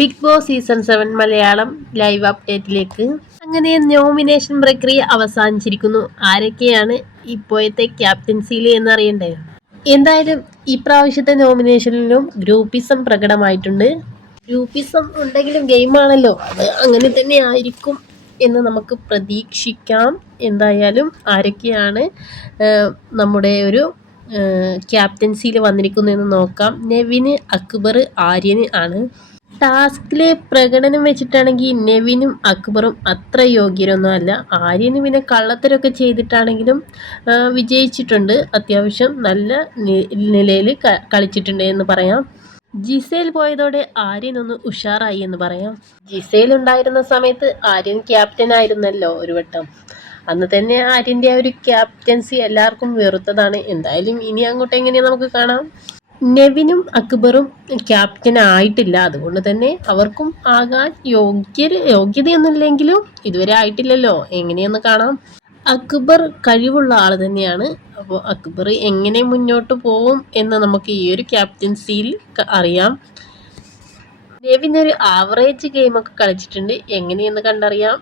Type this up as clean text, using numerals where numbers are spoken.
Big Boss season 7 Malayalam live അപ്ഡേറ്റിലേക്ക്. അങ്ങനെ nomination പ്രക്രിയ അവസാനിച്ചിരിക്കുന്നു. ആരൊക്കെയാണ് ഇപ്പോഴത്തെ ക്യാപ്റ്റൻസിയിൽ എന്നറിയണ്ടേ? എന്തായാലും ഇപ്രാവശ്യത്തെ നോമിനേഷനിലും ഗ്രൂപ്പിസം പ്രകടമായിട്ടുണ്ട്. ഗ്രൂപ്പിസം ഉണ്ടെങ്കിലും ഗെയിമാണല്ലോ, അത് അങ്ങനെ തന്നെ ആയിരിക്കും എന്ന് നമുക്ക് പ്രതീക്ഷിക്കാം. എന്തായാലും ആരൊക്കെയാണ് നമ്മുടെ ഒരു ക്യാപ്റ്റൻസിയിൽ വന്നിരിക്കുന്നതെന്ന് നോക്കാം. നെവിന്, അക്ബർ, ആര്യന് ആണ്. ടാസ്കിലെ പ്രകടനം വെച്ചിട്ടാണെങ്കിൽ നെവിനും അക്ബറും അത്ര യോഗ്യരൊന്നും അല്ല. ആര്യന് പിന്നെ കള്ളത്തരമൊക്കെ ചെയ്തിട്ടാണെങ്കിലും വിജയിച്ചിട്ടുണ്ട്. അത്യാവശ്യം നല്ല നിലയിൽ കളിച്ചിട്ടുണ്ട് എന്ന് പറയാം. ജിസേൽ പോയതോടെ ആര്യൻ ഒന്ന് ഉഷാറായി എന്ന് പറയാം. ജിസേൽ ഉണ്ടായിരുന്ന സമയത്ത് ആര്യൻ ക്യാപ്റ്റൻ ആയിരുന്നല്ലോ ഒരു വട്ടം. അന്ന് തന്നെ ആര്യൻ്റെ ആ ഒരു ക്യാപ്റ്റൻസി എല്ലാവർക്കും വെറുത്തതാണ്. എന്തായാലും ഇനി അങ്ങോട്ട് എങ്ങനെയാ നമുക്ക് കാണാം. നെവിനും അക്ബറും ക്യാപ്റ്റൻ ആയിട്ടില്ല, അതുകൊണ്ട് തന്നെ അവർക്കും ആകാൻ യോഗ്യതയൊന്നുമില്ലെങ്കിലും ഇതുവരെ ആയിട്ടില്ലല്ലോ, എങ്ങനെയെന്ന് കാണാം. അക്ബർ കഴിവുള്ള ആൾ തന്നെയാണ്. അപ്പോൾ അക്ബർ എങ്ങനെ മുന്നോട്ട് പോവും എന്ന് നമുക്ക് ഈ ഒരു ക്യാപ്റ്റൻസിയിൽ അറിയാം. നെവിൻ ഒരു ആവറേജ് ഗെയിമൊക്കെ കളിച്ചിട്ടുണ്ട്, എങ്ങനെയെന്ന് കണ്ടറിയാം.